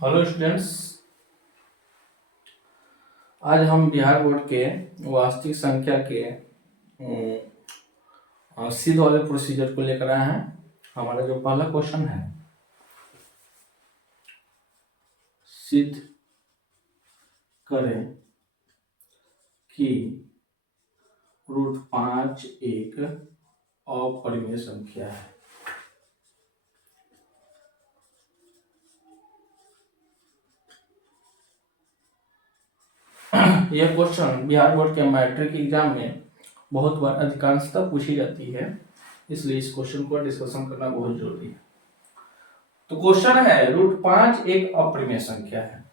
Hello students. आज हम Bihar board के वास्तविक संख्या के सिद्ध वाले प्रोसीजर को लेकर आए हैं। हमारा जो पहला क्वेश्चन है, सिद्ध करें कि √5 एक अपरिमेय संख्या है। यह क्वेश्चन बिहार बोर्ड के मैट्रिक एग्जाम में बहुत बार अधिकांशतः पूछी जाती है, इसलिए इस क्वेश्चन को डिस्कशन करना बहुत जरूरी है। तो क्वेश्चन है √5 एक अपरिमेय संख्या है।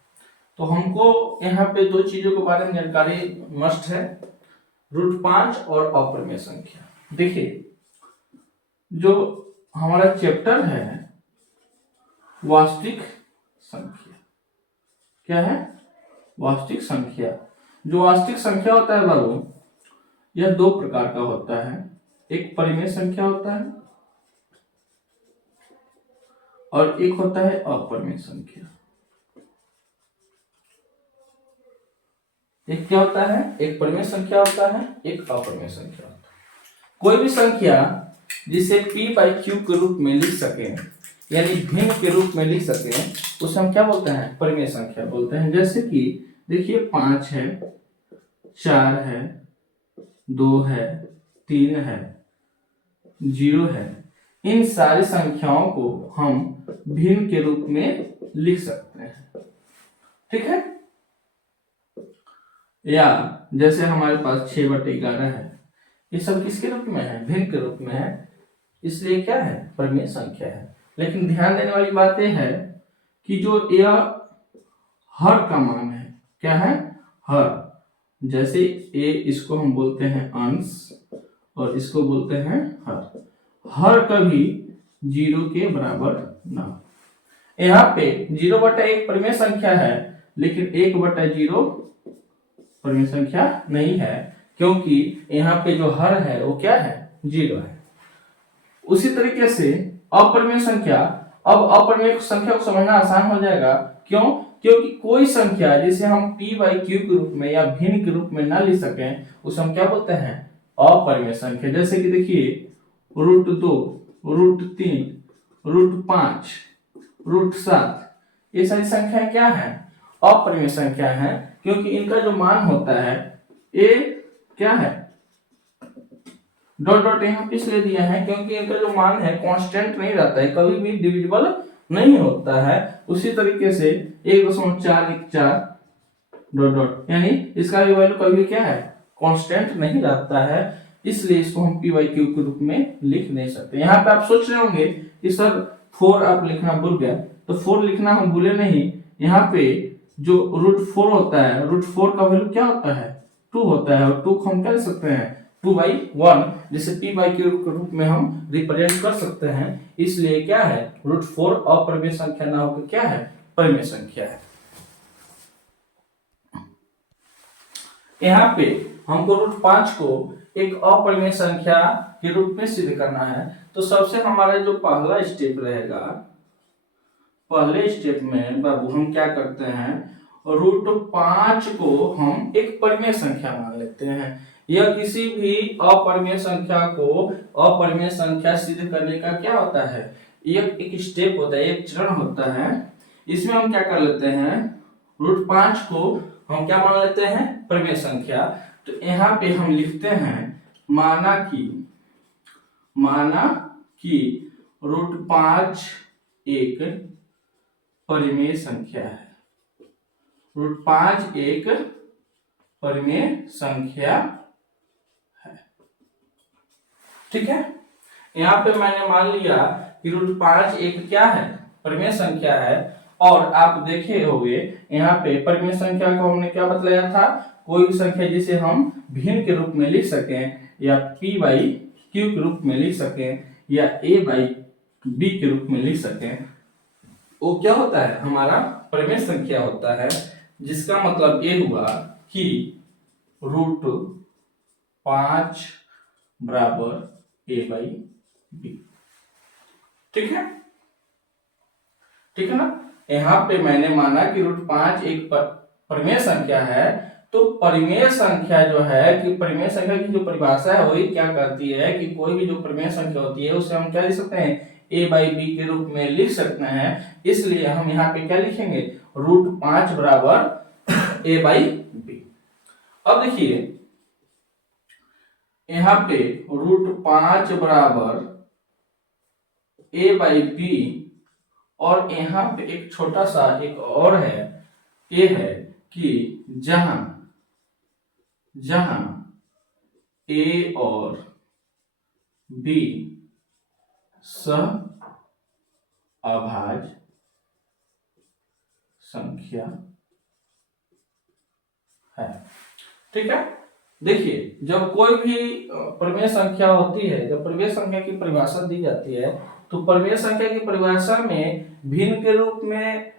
तो हमको यहाँ पे दो चीजों के बारे में जानकारी मस्ट है, √5 और अपरिमेय संख्या। देखिए, जो हमारा चैप्टर है वास्तविक संख्या, क्या है? वास्तविक संख्या। जो वास्तविक संख्या होता है बाबू, यह दो प्रकार का होता है। एक परिमेय संख्या होता है और एक होता है अपरिमेय संख्या। एक क्या होता है? एक परिमेय संख्या होता है, एक अपरिमेय संख्या होता है। कोई भी संख्या जिसे p/q के रूप में लिख सके, यानी भिन्न के रूप में लिख सके, उसे हम क्या बोलते हैं? परिमेय संख्या बोलते हैं। जैसे कि देखिए, 5 है, 4 है, 2 है, 3 है, 0 है। इन सारी संख्याओं को हम भिन्न के रूप में लिख सकते हैं, ठीक है? या जैसे हमारे पास 6/11 है, ये सब किसके रूप में है? भिन्न के रूप में है, इसलिए क्या है? परिमेय संख्या है। लेकिन ध्यान देने वाली बात यह है कि जो यह हर का मान है, क्या है? हर। जैसे ए, इसको हम बोलते हैं अंश और इसको बोलते हैं हर। हर कभी 0 के बराबर ना। यहाँ पे 0/1 परिमेय संख्या है, लेकिन 1/0 परिमेय संख्या नहीं है, क्योंकि यहाँ पे जो हर है वो क्या है? 0 है। उसी तरीके से अपरिमेय संख्या, अब अपरिमेय संख्या को समझना आसान हो जाएगा। क्यों? क्योंकि कोई संख्या जिसे हम p/q के रूप में या भिन्न के रूप में ना लिख सकें, उसे हम क्या बोलते हैं? अपरिमेय संख्या। जैसे कि देखिए, √2, √3, √5, √7, ये सारी संख्याएं क्या है? अपरिमेय संख्या है, क्योंकि इनका जो मान होता है ये क्या है? डॉट डॉट यहाँ इसलिए दिया है क्योंकि इनका जो मान है कांस्टेंट नहीं रहता है, कभी भी डिविजिबल नहीं होता है। उसी तरीके से 1.414 डॉट डॉट, यानी इसका भी वैल्यू कभी क्या है? कांस्टेंट नहीं रहता है, इसलिए इसको हम p/q के रूप में लिख नहीं सकते। यहाँ पे आप सोच रहे होंगे कि सर 4 आप लिखना भूल गया, तो 4 लिखना हम भूले नहीं। यहाँ पे जो √4 होता है, √4 का वैल्यू क्या होता है? 2 होता है, और 2 को हम क्या लिख सकते हैं? 2/1, जिसे p/q के रूप में हम रिप्रेजेंट कर सकते हैं। इसलिए क्या है? √4 अपरिमेय संख्या ना होकर क्या है? परिमेय संख्या है। यहाँ पे हमको √5 को एक अपरिमेय संख्या के रूप में सिद्ध करना है। तो सबसे हमारा जो पहला स्टेप रहेगा, पहले स्टेप में बाबू हम क्या करते हैं? √5 को हम एक परिमेय संख्या मान लेते हैं। यह किसी भी अपरिमेय संख्या को अपरिमेय संख्या सिद्ध करने का क्या होता है? एक स्टेप होता है, एक चरण होता है। इसमें हम क्या कर लेते हैं? √5 को हम क्या मान लेते हैं? परिमेय संख्या। तो यहाँ पे हम लिखते हैं माना कि √5 एक परिमेय संख्या है। √5 एक परिमेय संख्या है, ठीक है? यहाँ पे मैंने मान लिया कि √5 एक क्या है? परिमेय संख्या है। और आप देखे होंगे यहाँ पे परिमेय संख्या को हमने क्या बतलाया था? कोई भी संख्या जिसे हम भिन्न के रूप में लिख सकें, या p/q के रूप में लिख सकें, या a/b के रूप में लिख सकें, वो क्या होता है? हमारा परिमेय संख्या होता है। जिसका मतलब ये हुआ कि √5 बराबर a/b, ठीक है? ठीक है ना? यहाँ पे मैंने माना कि √5 एक परिमेय संख्या है, तो परिमेय संख्या जो है कि परिमेय संख्या की जो परिभाषा है वही क्या कहती है कि कोई भी जो परिमेय संख्या होती है उसे हम क्या लिख सकते हैं, a/b के रूप में लिख सकते हैं। इसलिए हम यहाँ पे क्या लिखेंगे, √5 बराबर a/b। अब देखिए यहाँ पे √5 बराबर a/b, और यहाँ पे एक छोटा सा एक और है, ये है कि जहां a और b सह अभाज्य संख्या है। ठीक है, देखिए जब कोई भी परिमेय संख्या होती है, जब परिमेय संख्या की परिभाषा दी जाती है तो परिमेय संख्या की परिभाषा में भिन्न के रूप में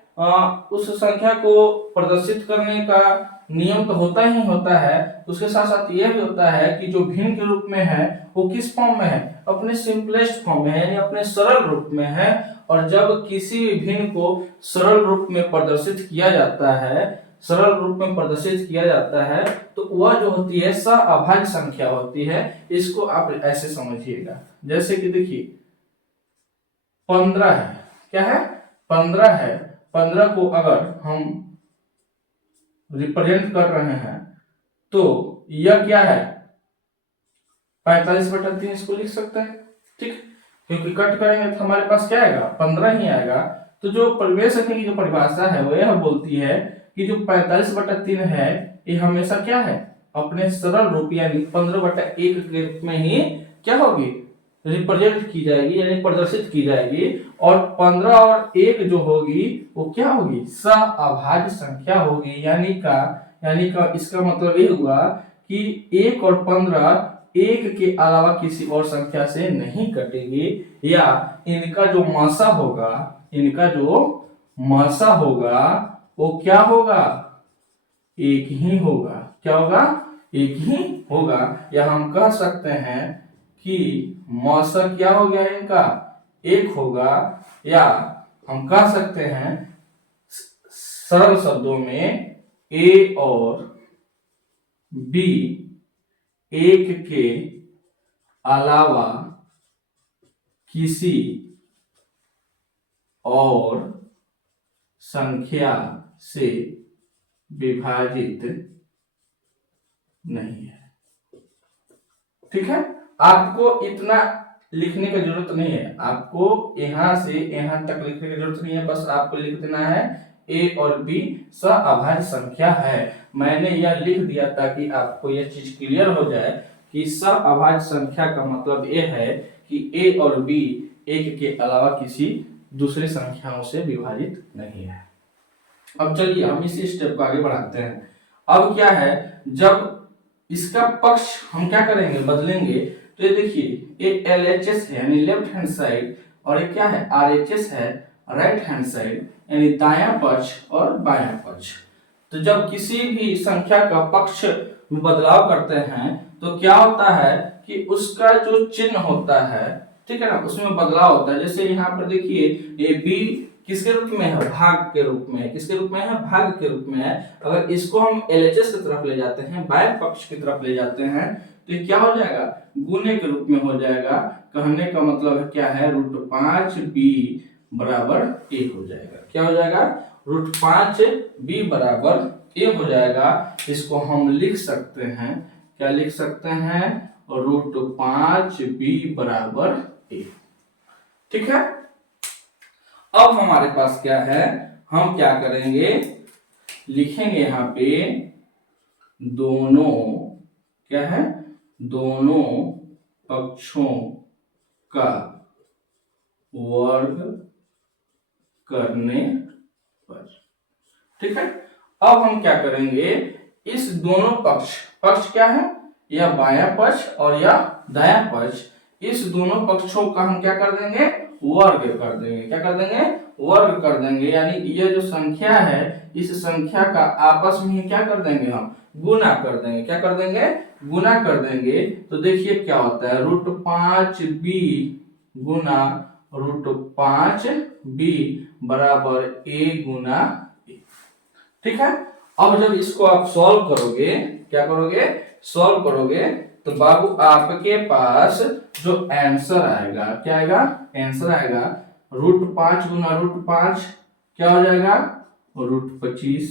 उस संख्या को प्रदर्शित करने का नियम तो होता ही होता है, उसके साथ साथ यह भी होता है कि जो भिन्न के रूप में है वो किस फॉर्म में है, अपने सिंपलेस्ट फॉर्म में है, यानी अपने सरल रूप में है। और जब किसी भी भिन्न को सरल रूप में प्रदर्शित किया जाता है, सरल रूप में प्रदर्शित किया जाता है, तो वह जो होती है सअभाज्य संख्या होती है। इसको आप ऐसे समझिएगा, जैसे कि देखिए 15 है, क्या है 15 है, 15 को अगर हम रिप्रेजेंट कर रहे हैं तो यह क्या है 45/3 इसको लिख सकते हैं। ठीक, क्योंकि कट करेंगे तो हमारे पास क्या आएगा 15 ही आएगा। तो जो परिमेय संख्या की जो परिभाषा है वो यह बोलती है कि जो 45/3 है ये हमेशा क्या है अपने सरल रूप यानी 15/1 के रूप में ही क्या होगी रिप्रेजेंट की जाएगी, यानी प्रदर्शित की जाएगी। और 15 और 1 जो होगी वो क्या होगी सअभाज्य संख्या होगी, यानी का इसका मतलब ये हुआ कि 1 और 15 1 के अलावा किसी और संख्या से नहीं कटेगी, या इनका जो मासा होगा वो क्या होगा एक ही होगा। क्या होगा एक ही होगा, या हम कह सकते हैं कि मौसा क्या हो गया इनका एक होगा, या हम कह सकते हैं सरल शब्दों में ए और बी एक के अलावा किसी और संख्या से विभाजित नहीं है। ठीक है, आपको इतना लिखने की जरूरत नहीं है, आपको यहां से यहां तक लिखने की जरूरत नहीं है, बस आपको लिख देना है ए और बी सअभाज्य संख्या है। मैंने यह लिख दिया ताकि आपको यह चीज क्लियर हो जाए कि सअभाज्य संख्या का मतलब यह है कि ए और बी एक के अलावा किसी दूसरी संख्याओं से विभाजित नहीं है। अब चलिए हम इसी स्टेप को आगे बढ़ाते हैं। अब क्या है, जब इसका पक्ष हम क्या करेंगे बदलेंगे, तो ये देखिए ये LHS है यानी लेफ्ट हैंड साइड, और ये क्या है RHS है राइट हैंड साइड, यानी दायां पक्ष और बायां पक्ष। तो जब किसी भी संख्या का पक्ष में बदलाव करते हैं तो क्या होता है कि उसका जो चिन्ह होता है, ठीक है ना, उसमें बदलाव होता है। जैसे यहाँ पर देखिए ये b किसके रूप में है भाग के रूप में, किसके रूप में है भाग के रूप में है। अगर इसको हम LHS की तरफ ले जाते हैं, बाएं पक्ष की तरफ ले जाते हैं, तो ये क्या हो जाएगा गुने के रूप में हो जाएगा। कहने का मतलब क्या है √5b बराबर a हो जाएगा। क्या हो जाएगा √5b बराबर a हो जाएगा। इसको हम लिख सकते हैं, क्या लिख सकते हैं √5b बराबर a। ठीक है, अब हमारे पास क्या है, हम क्या करेंगे लिखेंगे यहाँ पे दोनों क्या है दोनों पक्षों का वर्ग करने पर। ठीक है, अब हम क्या करेंगे इस दोनों पक्ष क्या है या बायां पक्ष और या दायां पक्ष, इस दोनों पक्षों का हम क्या कर देंगे वर्ग कर देंगे। क्या कर देंगे वर्ग कर देंगे, यानी ये जो संख्या है इस संख्या का आपस में क्या कर देंगे हम गुना कर देंगे। क्या कर देंगे गुना कर देंगे। तो देखिए क्या होता है √5b गुना √5b बराबर a गुना a। ठीक है। अब जब इसको आप सॉल्व करोगे, क्या करोगे, सॉल्व करोगे, तो बाबू आपके पास जो आंसर आएगा, क्या आएगा, आंसर आएगा √5 गुना √5 क्या हो जाएगा, √25।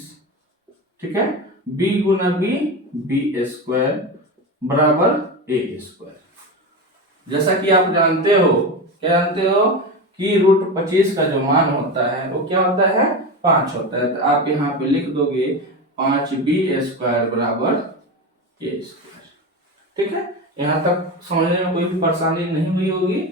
ठीक है। b गुना b, b² बराबर a²। जैसा कि आप जानते हो, क्या जानते हो कि √25 का जो मान होता है वो क्या होता है, 5 होता है। तो आप यहाँ पे लिख दोगे 5b² बराबर a²। ठीक है। यहाँ तक समझने में कोई भी परेशानी नहीं हुई होगी।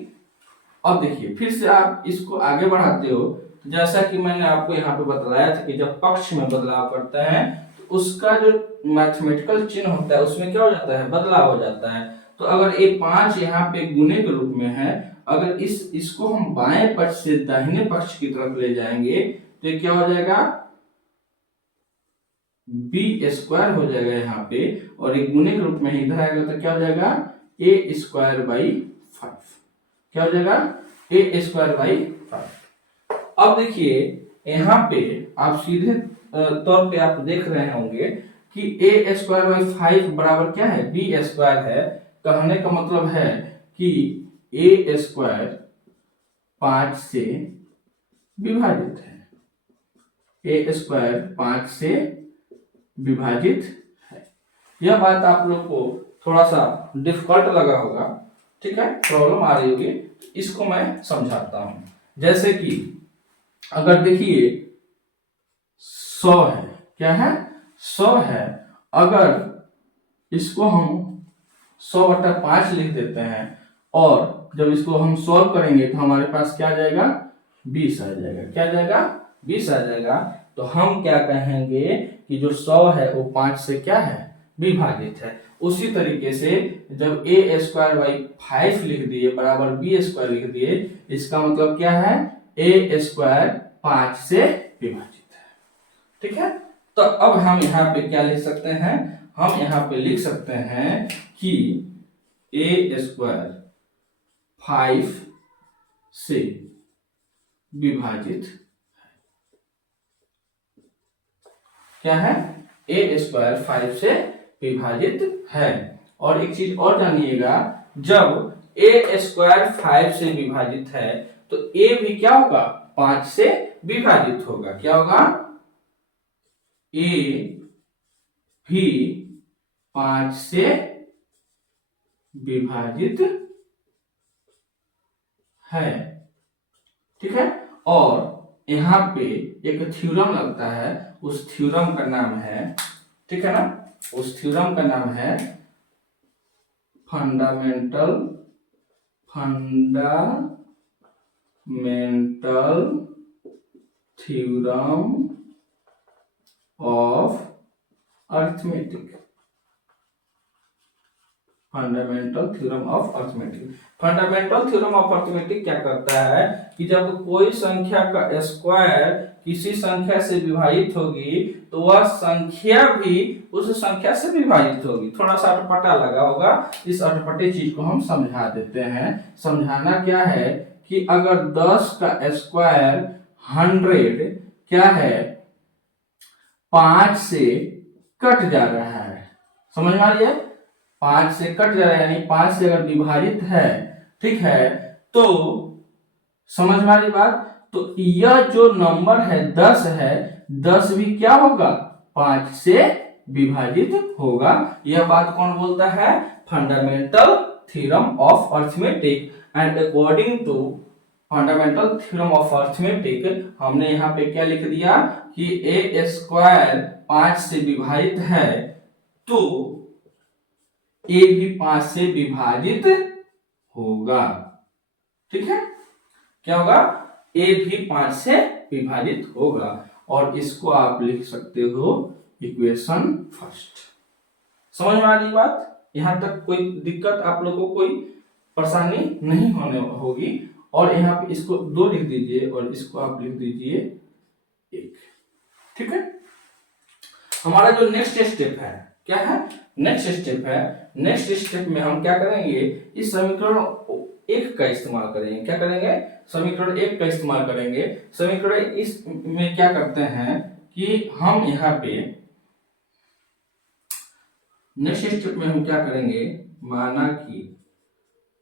अब देखिए फिर से आप इसको आगे बढ़ाते हो, जैसा कि मैंने आपको यहाँ पे बताया था कि जब पक्ष में बदलाव करते हैं तो उसका जो मैथमेटिकल चिन्ह होता है उसमें क्या हो जाता है, बदलाव हो जाता है। तो अगर ये 5 यहाँ पे गुने के रूप में है, अगर इसको हम बाएं पक्ष से दाहिने पक्ष की तरफ ले जाएंगे तो ये क्या हो जाएगा, b² हो जाएगा यहाँ पे, और एक गुने के रूप में इधर आएगा तो क्या हो जाएगा, a²/5। क्या हो जाएगा, a²/5। अब देखिए यहाँ पे आप सीधे तौर पे आप देख रहे होंगे कि a²/5 बराबर क्या है, b² है। कहने का मतलब है कि a² 5 से विभाजित है, a² 5 से विभाजित है। यह बात आप लोग को थोड़ा सा डिफिकल्ट लगा होगा, ठीक है, प्रॉब्लम आ रही होगी, इसको मैं समझाता हूं। जैसे कि अगर देखिए 100 है, क्या है, 100 है, अगर इसको हम 100/5 लिख देते हैं और जब इसको हम सॉल्व करेंगे तो हमारे पास क्या आ जाएगा, 20 आ जाएगा। क्या आ जाएगा, 20 आ जाएगा। तो हम क्या कहेंगे कि जो 100 है वो 5 से क्या है, विभाजित है। उसी तरीके से जब a²/5 लिख दिए बराबर b² लिख दिए, इसका मतलब क्या है, a² 5 से विभाजित है। ठीक है। तो अब हम यहाँ पे क्या लिख सकते हैं, हम यहाँ पे लिख सकते हैं कि a² 5 से विभाजित है। क्या है, a² 5 से विभाजित है। और एक चीज और जानिएगा, जब a² 5 से विभाजित है तो a भी क्या होगा, 5 से विभाजित होगा। क्या होगा, a भी 5 से विभाजित है। ठीक है। और यहाँ पे एक थ्योरम लगता है, उस थ्योरम का नाम है, ठीक है ना, उस थ्योरम का नाम है fundamental theorem of arithmetic. Fundamental theorem of arithmetic. Fundamental theorem of arithmetic क्या करता है कि जब कोई संख्या का स्क्वायर किसी संख्या से विभाजित होगी तो वह संख्या भी उस संख्या से विभाजित होगी। थोड़ा सा अटपटा लगा होगा, इस अटपटे चीज को हम समझा देते हैं। समझाना क्या है कि अगर 10 का स्क्वायर 100 क्या है, 5 से कट जा रहा है, समझ में आ रही है, 5 से कट जा रहा है, यानी 5 से अगर विभाजित है, ठीक है, तो समझ में आ रही बात। तो यह जो नंबर है 10 है, 10 भी क्या होगा, 5 से विभाजित होगा। यह बात कौन बोलता है, fundamental theorem of arithmetic. And according to fundamental theorem of arithmetic हमने यहाँ पे क्या लिख दिया कि a² 5 से विभाजित है तो a भी 5 से विभाजित होगा। ठीक है, क्या होगा, a भी 5 से विभाजित होगा। और इसको आप लिख सकते हो इक्वेशन फर्स्ट। समझ में आ रही बात, यहां तक कोई दिक्कत आप लोगों को, कोई परेशानी नहीं होने होगी। और यहाँ पे इसको 2 लिख दीजिए और इसको आप लिख दीजिए 1। ठीक है। हमारा जो नेक्स्ट स्टेप है, क्या है, नेक्स्ट स्टेप है, नेक्स्ट स्टेप में हम क्या करेंगे, इस समीकरण एक का इस्तेमाल करेंगे। क्या करेंगे? समीकरण एक का इस्तेमाल करेंगे। समीकरण इस में क्या करते हैं कि हम यहाँ पे नेक्स्ट स्टेप में हम क्या करेंगे, माना कि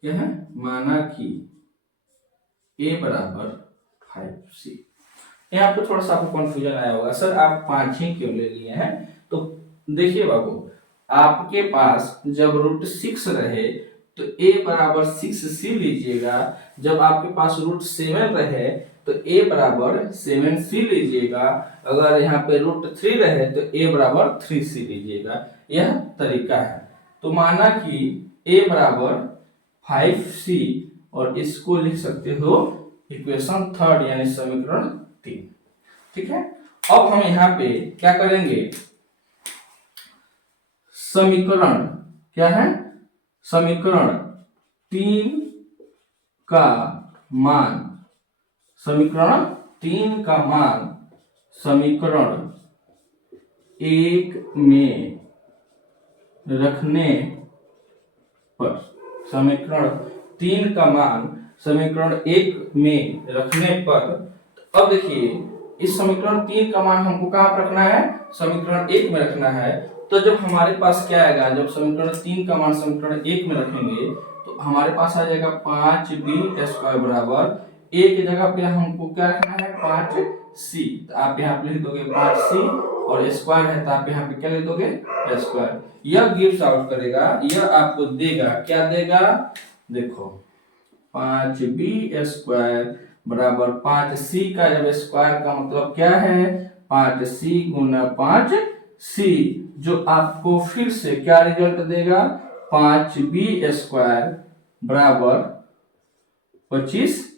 क्या है, माना कि a बराबर 5c। यहाँ पे थोड़ा सा आपको कंफ्यूजन आया होगा, सर आप 5 ही क्यों ले लिए हैं? तो देखिए बाबू, आपके पास जब √6 रहे तो a बराबर 6c लीजिएगा, जब आपके पास √7 रहे तो a बराबर 7c लीजिएगा, अगर यहाँ पे √3 रहे तो a बराबर 3c लीजिएगा। यह तरीका है। तो माना कि a बराबर 5c और इसको लिख सकते हो इक्वेशन थर्ड यानी समीकरण 3। ठीक है, अब हम यहाँ पे क्या करेंगे, समीकरण क्या है, समीकरण 3 का मान, समीकरण 3 का मान समीकरण 1 में रखने पर, समीकरण 3 का मान समीकरण 1 में रखने पर, अब देखिए इस समीकरण 3 का मान हमको कहाँ पर रखना है, समीकरण 1 में रखना है। तो जब हमारे पास क्या आएगा, जब समीकरण 3 का मान समीकरण 1 में रखेंगे तो हमारे पास आ जाएगा 5b² बराबर a की जगह पे हमको क्या रखना है 5c, तो आप यहाँ पे लिख दोगे 5c और स्क्वायर है तो आप यहाँ पे क्या लिख दोगे स्क्वायर। यह गिव्स आउट करेगा, यह आपको देगा, क्या देगा, देखो 5b² बराबर 5c का जब स्क्वायर का मतलब क्या है 5c गुना 5c, जो आपको फिर से क्या रिजल्ट देगा 5b² बराबर 25c²।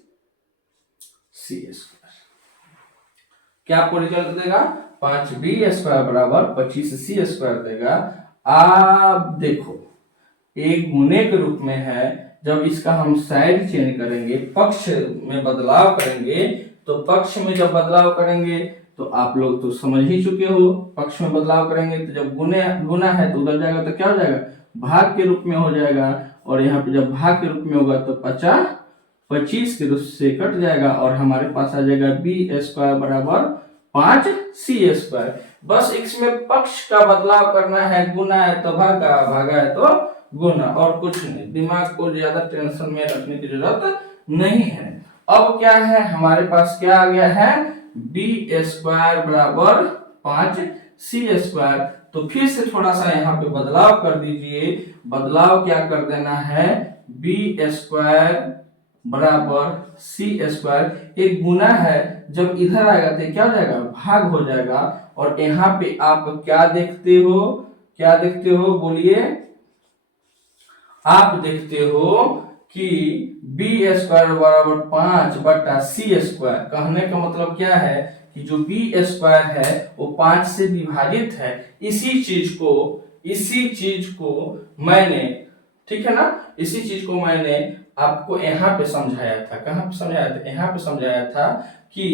क्या आपको रिजल्ट देगा 5b² बराबर 25c² देगा। आप देखो एक गुने के रूप में है, जब इसका हम साइड चेंज करेंगे, पक्ष में बदलाव करेंगे, तो पक्ष में जब बदलाव करेंगे तो आप लोग तो समझ ही चुके हो, पक्ष में बदलाव करेंगे तो जब गुना है तो उधर जाएगा तो क्या हो जाएगा भाग के रूप में हो जाएगा, और यहाँ पे जब भाग के रूप में होगा तो 25 के रूप से कट जाएगा और हमारे पास आ जाएगा b² बराबर 5c²। बस इसमें पक्ष का बदलाव करना है, गुना है तो भागा, भागा है तो गुना, और कुछ नहीं। दिमाग को ज्यादा टेंशन में रखने की जरूरत नहीं है। अब क्या है हमारे पास, क्या आ गया है b² बराबर 5c²। तो फिर से थोड़ा सा यहाँ पे बदलाव कर दीजिए, बदलाव क्या कर देना है b² बराबर c², एक गुना है, जब इधर आएगा तो क्या हो जाएगा भाग हो जाएगा, और यहाँ पे आप क्या देखते हो, क्या देखते हो बोलिए, आप देखते हो कि b² बराबर 5/c²। कहने का मतलब क्या है कि जो b² है वो 5 से विभाजित है। इसी चीज को मैंने, ठीक है ना, इसी चीज को मैंने आपको यहाँ पे समझाया था। कहाँ पे समझाया था, यहाँ पे समझाया था कि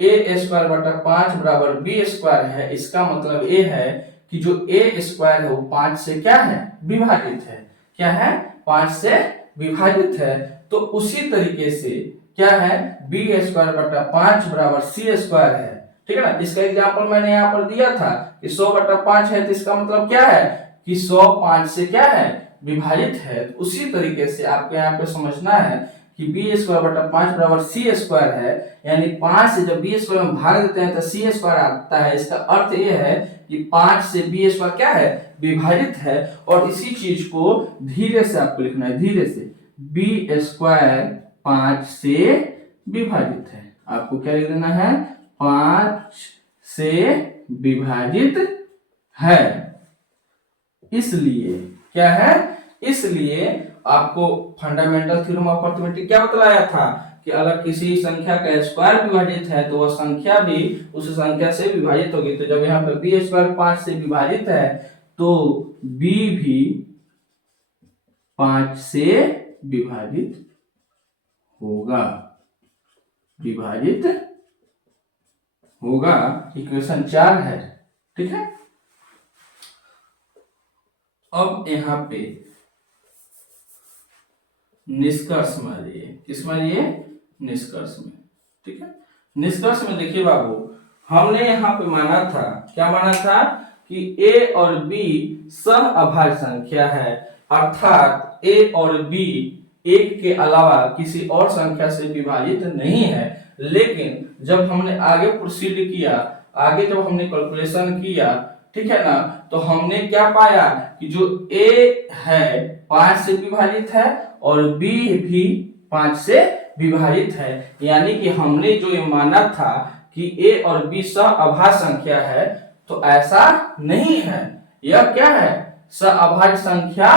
a²/5 बराबर b² है। इसका मतलब ये है कि जो a² है वो 5 से क्या है विभाजित है, क्या है 5 से विभाजित है। तो उसी तरीके से क्या है b²/5 बराबर c² है, ठीक है ना। इसका एग्जांपल मैंने यहाँ पर दिया था कि 100/5 है, तो इसका मतलब क्या है कि 100 5 से क्या है विभाजित है। तो उसी तरीके से आपको यहाँ पे समझना है कि b²/5 बराबर c² है, यानी 5 से जब b² में भाग देते हैं तो c² आता है। इसका अर्थ ये है कि 5 से b² क्या है विभाजित है, और इसी चीज को धीरे से आपको लिखना है, धीरे से b² 5 से विभाजित है। आपको क्या लिख देना है 5 से विभाजित है। इसलिए क्या है, इसलिए आपको फंडामेंटल थ्योरम ऑफ अर्थमेटिक क्या बतलाया था कि अगर किसी संख्या का स्क्वायर विभाजित है तो वह संख्या भी उस संख्या से विभाजित होगी। तो जब यहाँ पे b² 5 से विभाजित है तो b भी 5 से विभाजित होगा, विभाजित होगा। इक्वेशन 4 है, ठीक है। अब यहाँ पे निष्कर्ष में आ जाइए। किस में आ जाइए? निष्कर्ष में। ठीक है, निष्कर्ष में देखिए बाबू, हमने यहाँ पे माना था, क्या माना था कि a और b सह अभाज्य संख्या है, अर्थात a और b एक के अलावा किसी और संख्या से विभाजित नहीं है। लेकिन जब हमने आगे प्रोसीड किया, आगे जब हमने कैलकुलेशन किया, ठीक है ना, तो हमने क्या पाया कि जो a है 5 से विभाजित है और b भी 5 से विभाजित है। यानी कि हमने जो ये माना था कि a और b सह अभाज्य संख्या है, तो ऐसा नहीं है। यह क्या है? सह अभाज्य संख्या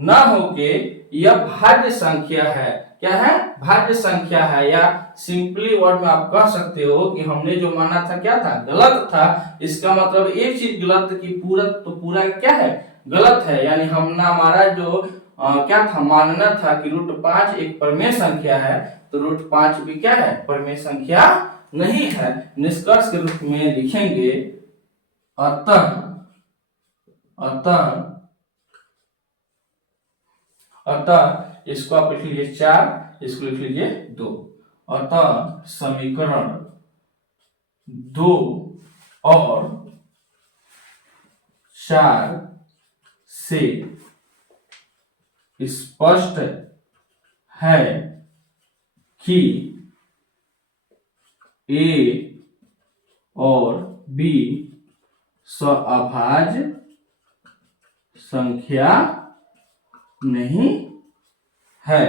न होके यह भाज्य संख्या है। क्या है? भाज्य संख्या है, या सिंपली वर्ड में आप कह सकते हो कि हमने जो माना था क्या था? गलत था। इसका मतलब एक चीज गलत की पूरा तो पूरा क्या है? गलत है। यानी हमने हमारा जो क्या था? मानना था कि √5 एक परमेय संख्या है, तो √5 भी क्या है? परमेय संख्या नहीं है। निष्कर्ष के रूप में लिखेंगे अतः इसको आप लिख लीजिए 4, इसको लिख लीजिए 2। अतः समीकरण 2 और 4 से स्पष्ट है कि a और b सहअभाज्य संख्या नहीं है।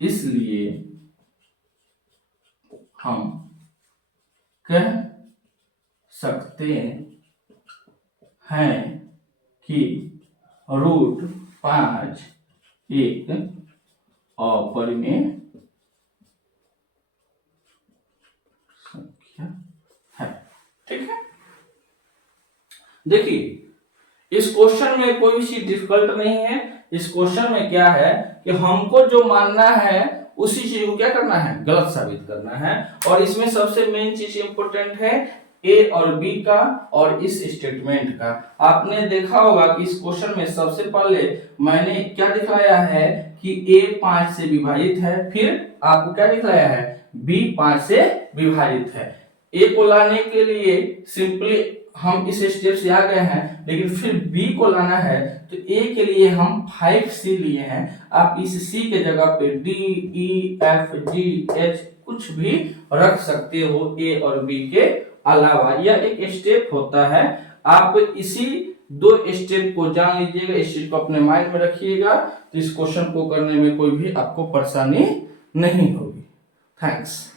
इसलिए हम कह सकते हैं कि √5 एक अपरिमेय संख्या है। ठीक है, देखिए इस क्वेश्चन में कोई भी चीज डिफिकल्ट नहीं है। इस क्वेश्चन में क्या है कि हमको जो मानना है उसी चीज को क्या करना है? गलत साबित करना है। और इसमें सबसे मेन चीज इंपॉर्टेंट है ए और बी का और इस स्टेटमेंट का। आपने देखा होगा कि इस क्वेश्चन में सबसे पहले मैंने क्या दिखाया है कि ए 5 से विभाजित है, फिर आपको क्या दिखाया है? बी 5 से विभाजित है। ए को लाने के लिए सिंपली हम इस स्टेप से आ गए हैं, लेकिन फिर बी को लाना है तो ए के लिए हम 5c लिए हैं। आप इस c के जगह पे d e f g h कुछ भी रख सकते हो ए और बी के अलावा। यह एक स्टेप होता है। आप इसी 2 स्टेप को जान लीजिएगा, इस चीज को अपने माइंड में रखिएगा, तो इस क्वेश्चन को करने में कोई भी आपको परेशानी नहीं होगी। थैंक्स।